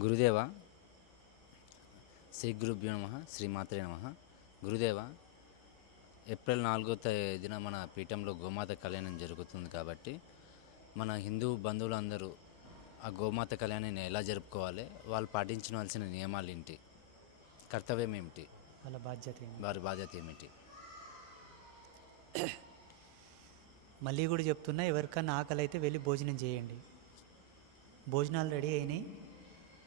గురుదేవ శ్రీ గురుభ్యో నమ శ్రీమాత్రే నమ. గురుదేవ, ఏప్రిల్ 4వ తేదీన మన పీఠంలో గోమాత కళ్యాణం జరుగుతుంది కాబట్టి మన హిందూ బంధువులందరూ ఆ గోమాత కళ్యాణాన్ని ఎలా జరుపుకోవాలి, వాళ్ళు పాటించవలసిన నియమాలు ఏంటి, కర్తవ్యం ఏమిటి, వాళ్ళ బాధ్యత ఏంటి? వారి బాధ్యత ఏమిటి? మళ్ళీ కూడా చెప్తున్నా, ఎవరికన్నా ఆకలి అయితే వెళ్ళి భోజనం చేయండి. భోజనాలు రెడీ అయినాయి,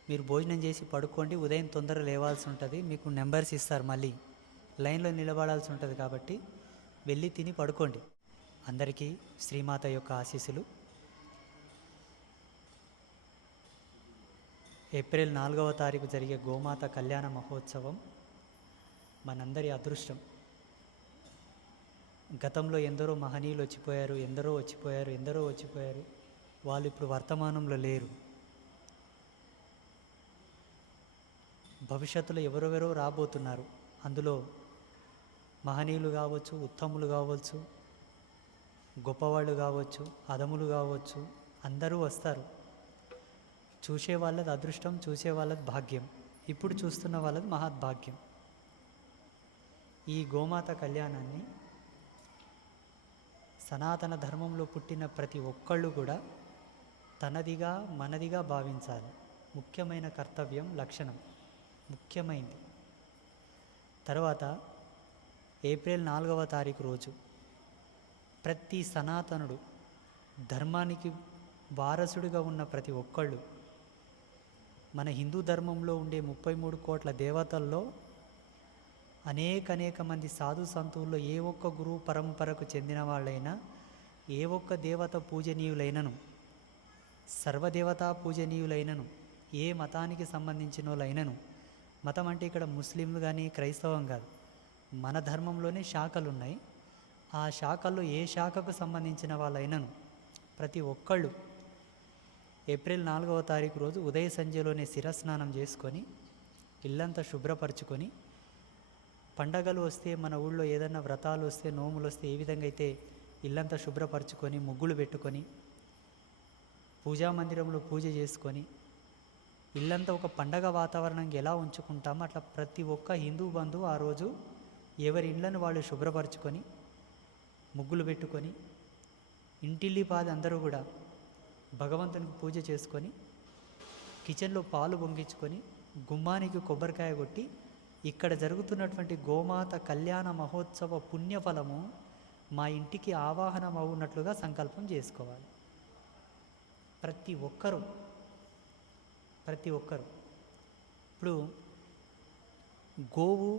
మీరు భోజనం చేసి పడుకోండి. ఉదయం తొందరగా లేవాల్సి ఉంటుంది, మీకు నెంబర్స్ ఇస్తారు, మళ్ళీ లైన్లో నిలబడాల్సి ఉంటుంది. కాబట్టి వెళ్ళి తిని పడుకోండి. అందరికీ శ్రీమాత యొక్క ఆశీస్సులు. ఏప్రిల్ 4వ తారీఖు జరిగే గోమాత కళ్యాణ మహోత్సవం మనందరి అదృష్టం. గతంలో ఎందరో మహనీయులు వచ్చిపోయారు, ఎందరో వచ్చిపోయారు. వాళ్ళు ఇప్పుడు వర్తమానంలో లేరు. భవిష్యత్తులో ఎవరెవరో రాబోతున్నారు. అందులో మహనీయులు కావచ్చు, ఉత్తములు కావచ్చు, గొప్పవాళ్ళు కావచ్చు, అదములు కావచ్చు, అందరూ వస్తారు. చూసే వాళ్ళది అదృష్టం, చూసే వాళ్ళది భాగ్యం. ఇప్పుడు చూస్తున్న వాళ్ళది మహద్భాగ్యం. ఈ గోమాత కళ్యాణాన్ని సనాతన ధర్మంలో పుట్టిన ప్రతి ఒక్కళ్ళు కూడా తనదిగా మనదిగా భావించాలి. ముఖ్యమైన కర్తవ్యం, లక్షణం ముఖ్యమైనది. తర్వాత ఏప్రిల్ 4వ తారీఖు రోజు ప్రతి సనాతనుడు, ధర్మానికి వారసుడిగా ఉన్న ప్రతి ఒక్కళ్ళు, మన హిందూ ధర్మంలో ఉండే 33 కోట్ల దేవతల్లో అనేక మంది సాధు సంతువుల్లో ఏ ఒక్క గురువు పరంపరకు చెందిన వాళ్ళైనా, ఏ ఒక్క దేవత పూజనీయులైనను, సర్వదేవతా పూజనీయులైనను, ఏ మతానికి సంబంధించిన వాళ్ళైనను, మతం అంటే ఇక్కడ ముస్లింలు కానీ క్రైస్తవం కాదు, మన ధర్మంలోనే శాఖలు ఉన్నాయి. ఆ శాఖల్లో ఏ శాఖకు సంబంధించిన వాళ్ళైనను ప్రతి ఒక్కళ్ళు ఏప్రిల్ 4వ తారీఖు రోజు ఉదయ సంధ్యలోనే శిరస్నానం చేసుకొని, ఇల్లంతా శుభ్రపరచుకొని, పండగలు వస్తే, మన ఊళ్ళో ఏదైనా వ్రతాలు వస్తే, నోములు వస్తే ఏ విధంగా అయితే ఇల్లంతా శుభ్రపరచుకొని, ముగ్గులు పెట్టుకొని, పూజా మందిరంలో పూజ చేసుకొని, ఇల్లంతా ఒక పండగ వాతావరణంగా ఎలా ఉంచుకుంటామో అట్లా ప్రతి ఒక్క హిందూ బంధువు ఆ రోజు ఎవరి ఇళ్ళను వాళ్ళు శుభ్రపరచుకొని, ముగ్గులు పెట్టుకొని, ఇంటిల్లిపాది అందరూ కూడా భగవంతునికి పూజ చేసుకొని, కిచెన్లో పాలు పొంగించుకొని, గుమ్మానికి కొబ్బరికాయ కొట్టి, ఇక్కడ జరుగుతున్నటువంటి గోమాత కళ్యాణ మహోత్సవ పుణ్యఫలము మా ఇంటికి ఆవాహనం అవునట్లుగా సంకల్పం చేసుకోవాలి. ప్రతి ఒక్కరూ ఇప్పుడు గోవు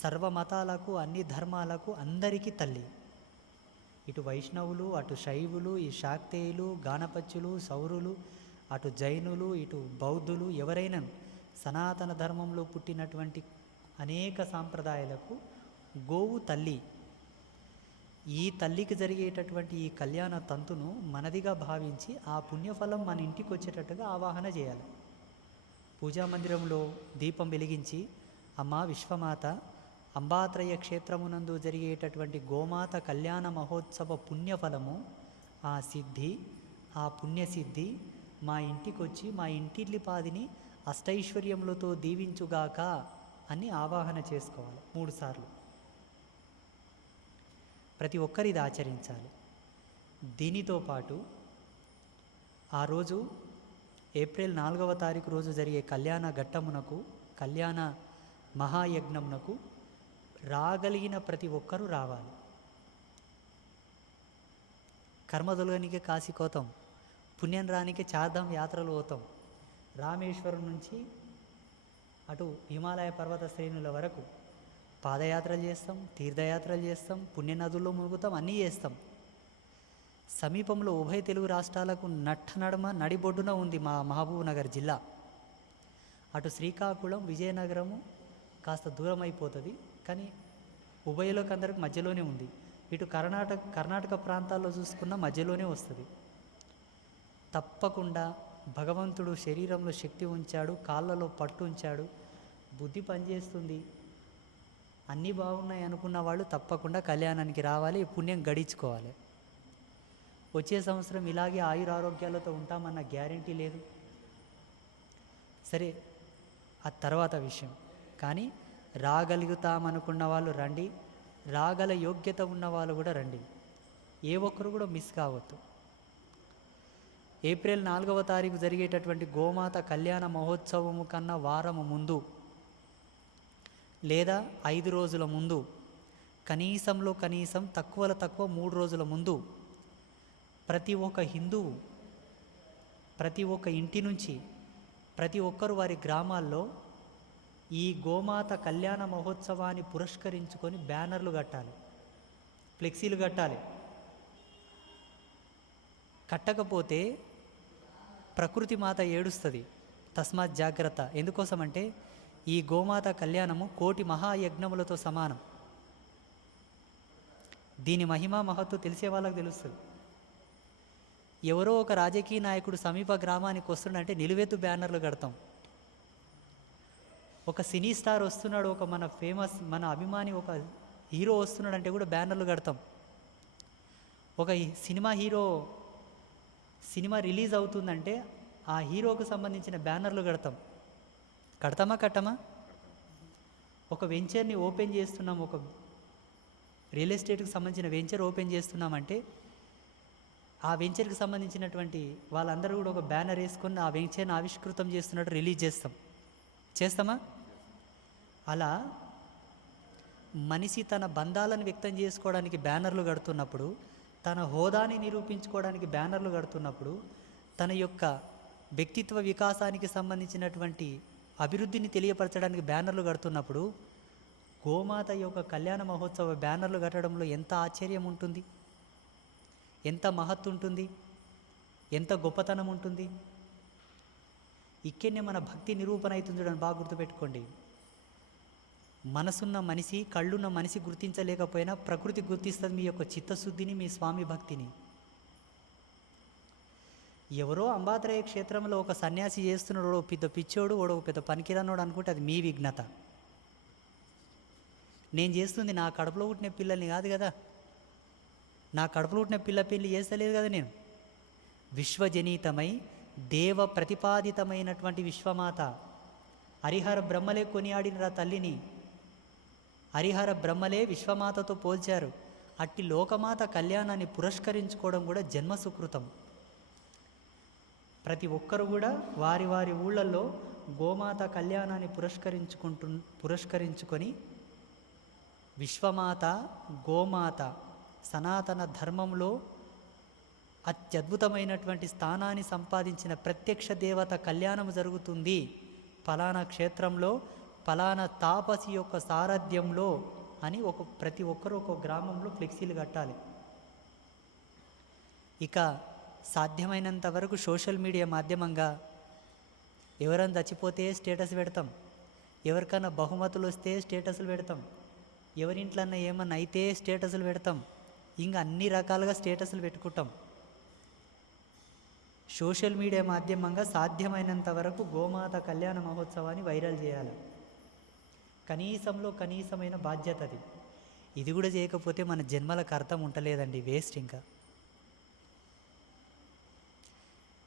సర్వమతాలకు, అన్ని ధర్మాలకు, అందరికీ తల్లి. ఇటు వైష్ణవులు, అటు శైవులు, ఈ శాక్తేయులు, గాణపత్యులు, సౌరులు, అటు జైనులు, ఇటు బౌద్ధులు, ఎవరైనా సనాతన ధర్మంలో పుట్టినటువంటి అనేక సాంప్రదాయాలకు గోవు తల్లి. ఈ తల్లికి జరిగేటటువంటి ఈ కళ్యాణ తంతును మనదిగా భావించి ఆ పుణ్యఫలం మన ఇంటికి వచ్చేటట్టుగా ఆవాహన చేయాలి. పూజా మందిరంలో దీపం వెలిగించి, అమ్మ విశ్వమాత, అంబాత్రయ క్షేత్రమునందు జరిగేటటువంటి గోమాత కళ్యాణ మహోత్సవ పుణ్యఫలము, ఆ సిద్ధి, ఆ పుణ్యసిద్ధి మా ఇంటికి వచ్చి మా ఇంటిల్లిపాదిని అష్టైశ్వర్యములతో దీవించుగాక అని ఆవాహన చేసుకోవాలి 3 సార్లు. ప్రతి ఒక్కరిది ఆచరించాలి. దీనితో పాటు ఆ రోజు ఏప్రిల్ 4వ తారీఖు రోజు జరిగే కళ్యాణ ఘట్టమునకు, కళ్యాణ మహాయజ్ఞమునకు రాగలిగిన ప్రతి ఒక్కరూ రావాలి. కర్మదొలగనికే కాశీ కోతాం, పుణ్యం రానికే చార్ధాం యాత్రలు పోతాం. రామేశ్వరం నుంచి అటు హిమాలయ పర్వత శ్రేణుల వరకు పాదయాత్రలు చేస్తాం, తీర్థయాత్రలు చేస్తాం, పుణ్యనదుల్లో మునుగుతాం, అన్నీ చేస్తాం. సమీపంలో ఉభయ తెలుగు రాష్ట్రాలకు నడమ నడిబొడ్డున ఉంది మా మహబూబ్ నగర్ జిల్లా. అటు శ్రీకాకుళం, విజయనగరము కాస్త దూరం అయిపోతుంది, కానీ ఉభయలోకి అందరికి మధ్యలోనే ఉంది. ఇటు కర్ణాటక ప్రాంతాల్లో చూసుకున్న మధ్యలోనే వస్తుంది. తప్పకుండా భగవంతుడు శరీరంలో శక్తి ఉంచాడు, కాళ్ళలో పట్టు ఉంచాడు, బుద్ధి పనిచేస్తుంది, అన్నీ బాగున్నాయి అనుకున్న వాళ్ళు తప్పకుండా కళ్యాణానికి రావాలి, పుణ్యం గడించుకోవాలి. వచ్చే సంవత్సరం ఇలాగే ఆయురారోగ్యాలతో ఉంటామన్న గ్యారంటీ లేదు. సరే, ఆ తర్వాత విషయం. కానీ రాగలుగుతామనుకున్న వాళ్ళు రండి, రాగల యోగ్యత ఉన్న వాళ్ళు కూడా రండి. ఏ ఒక్కరు కూడా మిస్ కావద్దు. ఏప్రిల్ 4వ తారీఖు జరిగేటటువంటి గోమాత కళ్యాణ మహోత్సవము కన్నా వారము ముందు లేదా 5 రోజుల ముందు, కనీసంలో కనీసం తక్కువలో తక్కువ 3 రోజుల ముందు ప్రతి ఒక్క హిందువు, ప్రతి ఒక్క ఇంటి నుంచి ప్రతి ఒక్కరు వారి గ్రామాల్లో ఈ గోమాత కళ్యాణ మహోత్సవాన్ని పురస్కరించుకొని బ్యానర్లు కట్టాలి, ఫ్లెక్సీలు కట్టాలి. కట్టకపోతే ప్రకృతి మాత ఏడుస్తుంది. తస్మాత్ జాగ్రత్త. ఎందుకోసమంటే ఈ గోమాత కళ్యాణము కోటి మహాయజ్ఞములతో సమానం. దీని మహిమ మహత్తు తెలిసే వాళ్ళకి తెలుస్తుంది. ఎవరో ఒక రాజకీయ నాయకుడు సమీప గ్రామానికి వస్తున్నాడంటే నిలువెత్తు బ్యానర్లు కడతాం. ఒక సినీ స్టార్ వస్తున్నాడు, ఒక మన ఫేమస్ మన అభిమాని ఒక హీరో వస్తున్నాడంటే కూడా బ్యానర్లు కడతాం. ఒక సినిమా రిలీజ్ అవుతుందంటే ఆ హీరోకు సంబంధించిన బ్యానర్లు కడతాం. కట్టమా? ఒక వెంచర్ని ఓపెన్ చేస్తున్నాం, ఒక రియల్ ఎస్టేట్కి సంబంధించిన వెంచర్ ఓపెన్ చేస్తున్నామంటే ఆ వెంచర్కి సంబంధించినటువంటి వాళ్ళందరూ కూడా ఒక బ్యానర్ వేసుకొని ఆ వెంచర్ని ఆవిష్కృతం చేస్తున్నట్టు రిలీజ్ చేస్తామా? అలా మనిషి తన బంధాలను వ్యక్తం చేసుకోవడానికి బ్యానర్లు కడుతున్నప్పుడు, తన హోదాని నిరూపించుకోవడానికి బ్యానర్లు కడుతున్నప్పుడు, తన యొక్క వ్యక్తిత్వ వికాసానికి సంబంధించినటువంటి అభివృద్ధిని తెలియపరచడానికి బ్యానర్లు కడుతున్నప్పుడు, గోమాత యొక్క కళ్యాణ మహోత్సవ బ్యానర్లు కట్టడంలో ఎంత ఆశ్చర్యం ఉంటుంది, ఎంత మహత్తు ఉంటుంది, ఎంత గొప్పతనం ఉంటుంది. ఇక్కడనే మన భక్తి నిరూపణ అవుతుంది చూడండి. బాగా గుర్తుపెట్టుకోండి. మనసున్న మనిషి, కళ్ళున్న మనిషి గుర్తించలేకపోయినా ప్రకృతి గుర్తిస్తుంది మీ యొక్క చిత్తశుద్ధిని, మీ స్వామి భక్తిని. ఎవరో అంబాత్రయ క్షేత్రంలో ఒక సన్యాసి చేస్తున్నాడు, ఓ పెద్ద పిచ్చోడు, ఓడో పెద్ద పనికిరానోడు అనుకుంటే అది మీ విఘ్నత. నేను చేస్తుంది నా కడుపులో పుట్టిన పిల్లల్ని కాదు కదా, నా కడుపులో పుట్టిన పిల్ల పెళ్ళి చేస్తలేదు కదా నేను. విశ్వజనీతమై దేవ ప్రతిపాదితమైనటువంటి విశ్వమాత హరిహర బ్రహ్మలే కొనియాడిన తల్లిని, హరిహర బ్రహ్మలే విశ్వమాతతో పోల్చారు. అట్టి లోకమాత కళ్యాణాన్ని పురస్కరించుకోవడం కూడా జన్మ సుకృతం. ప్రతి ఒక్కరు కూడా వారి వారి ఊళ్ళల్లో గోమాత కళ్యాణాన్ని పురస్కరించుకొని విశ్వమాత, గోమాత సనాతన ధర్మంలో అత్యద్భుతమైనటువంటి స్థానాన్ని సంపాదించిన ప్రత్యక్ష దేవత కళ్యాణం జరుగుతుంది ఫలానా క్షేత్రంలో, ఫలానా తాపసి యొక్క సారథ్యంలో అని ప్రతి ఒక్కరూ ఒక గ్రామంలో ఫ్లెక్సీలు కట్టాలి. ఇక సాధ్యమైనంత వరకు సోషల్ మీడియా మాధ్యమంగా ఎవరైనా చచ్చిపోతే స్టేటస్ పెడతాం, ఎవరికైనా బహుమతులు వస్తే స్టేటస్లు పెడతాం, ఎవరింట్లన్నా ఏమన్నా అయితే స్టేటస్లు పెడతాం, ఇంకా అన్ని రకాలుగా స్టేటస్లు పెట్టుకుంటాం. సోషల్ మీడియా మాధ్యమంగా సాధ్యమైనంత వరకు గోమాత కళ్యాణ మహోత్సవాన్ని వైరల్ చేయాలి. కనీసంలో కనీసమైన బాధ్యత అది. ఇది కూడా చేయకపోతే మన జన్మలకు అర్థం ఉంటలేదండి, వేస్ట్. ఇంకా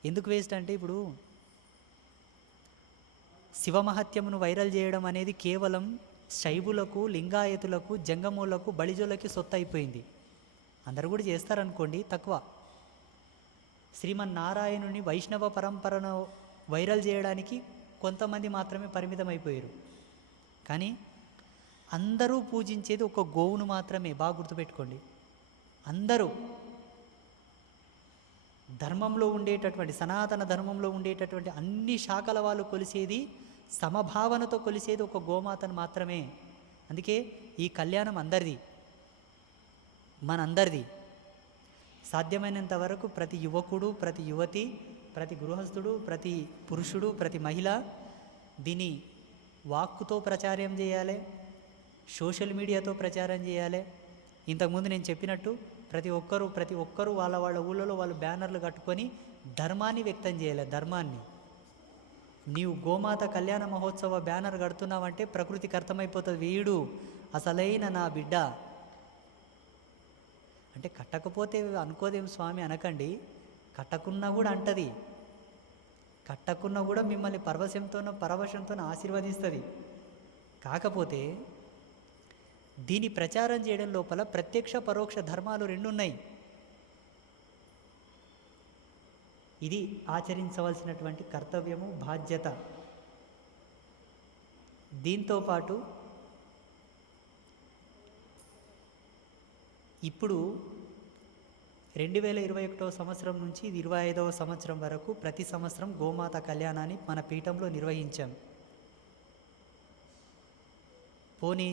ఎందుకు వేస్ట్ అంటే ఇప్పుడు శివమహత్యమును వైరల్ చేయడం అనేది కేవలం శైవులకు, లింగాయతులకు, జంగములకు, బలిజోలకి సొత్తు అయిపోయింది. అందరూ కూడా చేస్తారనుకోండి, తక్కువ. శ్రీమన్నారాయణుని వైష్ణవ పరంపరను వైరల్ చేయడానికి కొంతమంది మాత్రమే పరిమితం అయిపోయారు. కానీ అందరూ పూజించేది ఒక గోవును మాత్రమే. బాగా గుర్తుపెట్టుకోండి. అందరూ ధర్మంలో ఉండేటటువంటి, సనాతన ధర్మంలో ఉండేటటువంటి అన్ని శాఖల వాళ్ళు కొలిసేది, సమభావనతో కొలిసేది ఒక గోమాతను మాత్రమే. అందుకే ఈ కళ్యాణం అందరిది, మనందరిది. సాధ్యమైనంత వరకు ప్రతి యువకుడు, ప్రతి యువతి, ప్రతి గృహస్థుడు, ప్రతి పురుషుడు, ప్రతి మహిళ దీన్ని వాక్కుతో ప్రచారం చేయాలి, సోషల్ మీడియాతో ప్రచారం చేయాలి. ఇంతకుముందు నేను చెప్పినట్టు ప్రతి ఒక్కరూ వాళ్ళ ఊళ్ళలో వాళ్ళు బ్యానర్లు కట్టుకొని ధర్మాన్ని వ్యక్తం చేయాలి. ధర్మాన్ని. నీవు గోమాత కళ్యాణ మహోత్సవ బ్యానర్ కడుతున్నావంటే ప్రకృతికి అర్థమైపోతుంది, వీడు అసలైన నా బిడ్డ. అంటే కట్టకపోతే అనుకోదేం స్వామి అనకండి, కట్టకున్నా కూడా అంటది. కట్టకున్నా కూడా మిమ్మల్ని పరవశంతోనో ఆశీర్వదిస్తుంది. కాకపోతే దీని ప్రచారం చేయడం లోపల ప్రత్యక్ష పరోక్ష ధర్మాలు రెండు ఉన్నాయి. ఇది ఆచరించవలసినటువంటి కర్తవ్యము, బాధ్యత. దీంతోపాటు ఇప్పుడు 2021 సంవత్సరం నుంచి ఇది 25వ సంవత్సరం వరకు ప్రతి సంవత్సరం గోమాత కళ్యాణాన్ని మన పీఠంలో నిర్వహించాం. పోనీ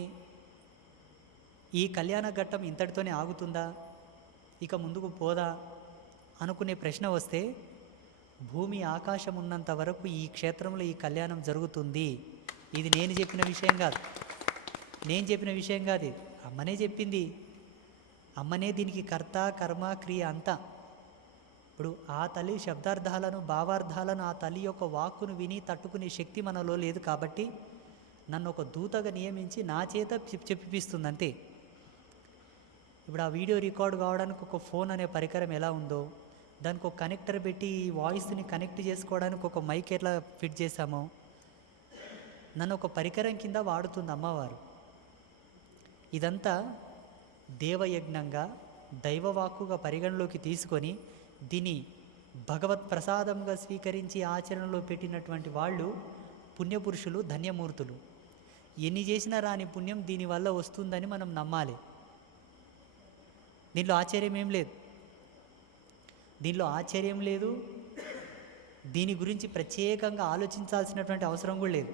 ఈ కళ్యాణ ఘట్టం ఇంతటితోనే ఆగుతుందా, ఇక ముందుకు పోదా అనుకునే ప్రశ్న వస్తే, భూమి ఆకాశం ఉన్నంత వరకు ఈ క్షేత్రంలో ఈ కళ్యాణం జరుగుతుంది. ఇది నేను చెప్పిన విషయం కాదు, ఇది అమ్మనే చెప్పింది. అమ్మనే దీనికి కర్త, కర్మ, క్రియ అంతా. ఇప్పుడు ఆ తల్లి శబ్దార్థాలను, భావార్థాలను, ఆ తల్లి యొక్క వాక్కును విని తట్టుకునే శక్తి మనలో లేదు కాబట్టి నన్ను ఒక దూతగా నియమించి నా చేత చెప్పిస్తుంది అంతే. ఇప్పుడు ఆ వీడియో రికార్డ్ కావడానికి ఒక ఫోన్ అనే పరికరం ఎలా ఉందో, దానికి ఒక కనెక్టర్ పెట్టి ఈ వాయిస్ని కనెక్ట్ చేసుకోవడానికి ఒక మైక్ ఎట్లా ఫిట్ చేశామో, నన్ను ఒక పరికరం కింద వాడుతుంది అమ్మవారు. ఇదంతా దేవయజ్ఞంగా, దైవవాక్కుగా పరిగణలోకి తీసుకొని దీన్ని భగవత్ ప్రసాదంగా స్వీకరించి ఆచరణలో పెట్టినటువంటి వాళ్ళు పుణ్యపురుషులు, ధన్యమూర్తులు. ఎన్ని చేసినా రాని పుణ్యం దీనివల్ల వస్తుందని మనం నమ్మాలి. దీనిలో ఆశ్చర్యం లేదు. దీని గురించి ప్రత్యేకంగా ఆలోచించాల్సినటువంటి అవసరం కూడా లేదు.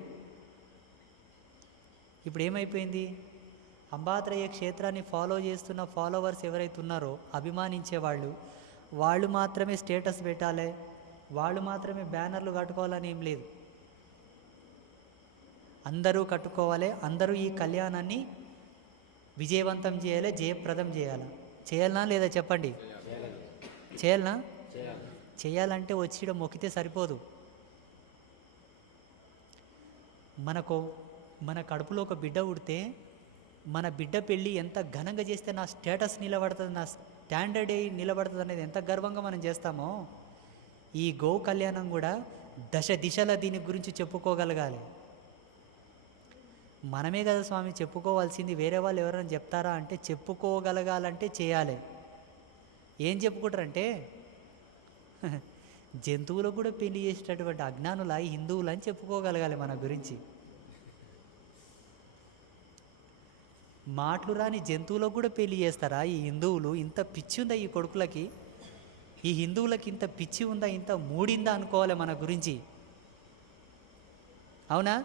ఇప్పుడు ఏమైపోయింది, అంబాత్రయ క్షేత్రాన్ని ఫాలో చేస్తున్న ఫాలోవర్స్ ఎవరైతే ఉన్నారో, అభిమానించేవాళ్ళు, వాళ్ళు మాత్రమే స్టేటస్ పెట్టాలి, వాళ్ళు మాత్రమే బ్యానర్లు కట్టుకోవాలని ఏం లేదు. అందరూ కట్టుకోవాలి, అందరూ ఈ కళ్యాణాన్ని విజయవంతం చేయాలి, జయప్రదం చేయాలి. చేయాలనా లేదా చెప్పండి? చేయాలనా? చేయాలంటే వచ్చి ఇక్కడ మొక్కితే సరిపోదు. మన కడుపులో ఒక బిడ్డ ఉడితే, మన బిడ్డ పెళ్ళి ఎంత ఘనంగా చేస్తే నా స్టేటస్ నిలబడుతుంది, నా స్టాండర్డ్ నిలబడుతుంది అనేది ఎంత గర్వంగా మనం చేస్తామో, ఈ గో కళ్యాణం కూడా దశ దిశల దీని గురించి చెప్పుకోగలగాలి. మనమే కదా స్వామి చెప్పుకోవాల్సింది, వేరే వాళ్ళు ఎవరైనా చెప్తారా అంటే, చెప్పుకోగలగాలంటే చేయాలి. ఏం చెప్పుకుంటారంటే, జంతువులకు కూడా పెళ్లి చేసేటటువంటి అజ్ఞానుల హిందువులు అని చెప్పుకోగలగాలి మన గురించి. మాటలు రాని జంతువులకు కూడా పెళ్లి చేస్తారా ఈ హిందువులు? ఇంత పిచ్చి ఉందా ఈ కొడుకులకి? ఈ హిందువులకి ఇంత పిచ్చి ఉందా, ఇంత మూడిందా అనుకోవాలి మన గురించి. అవునా?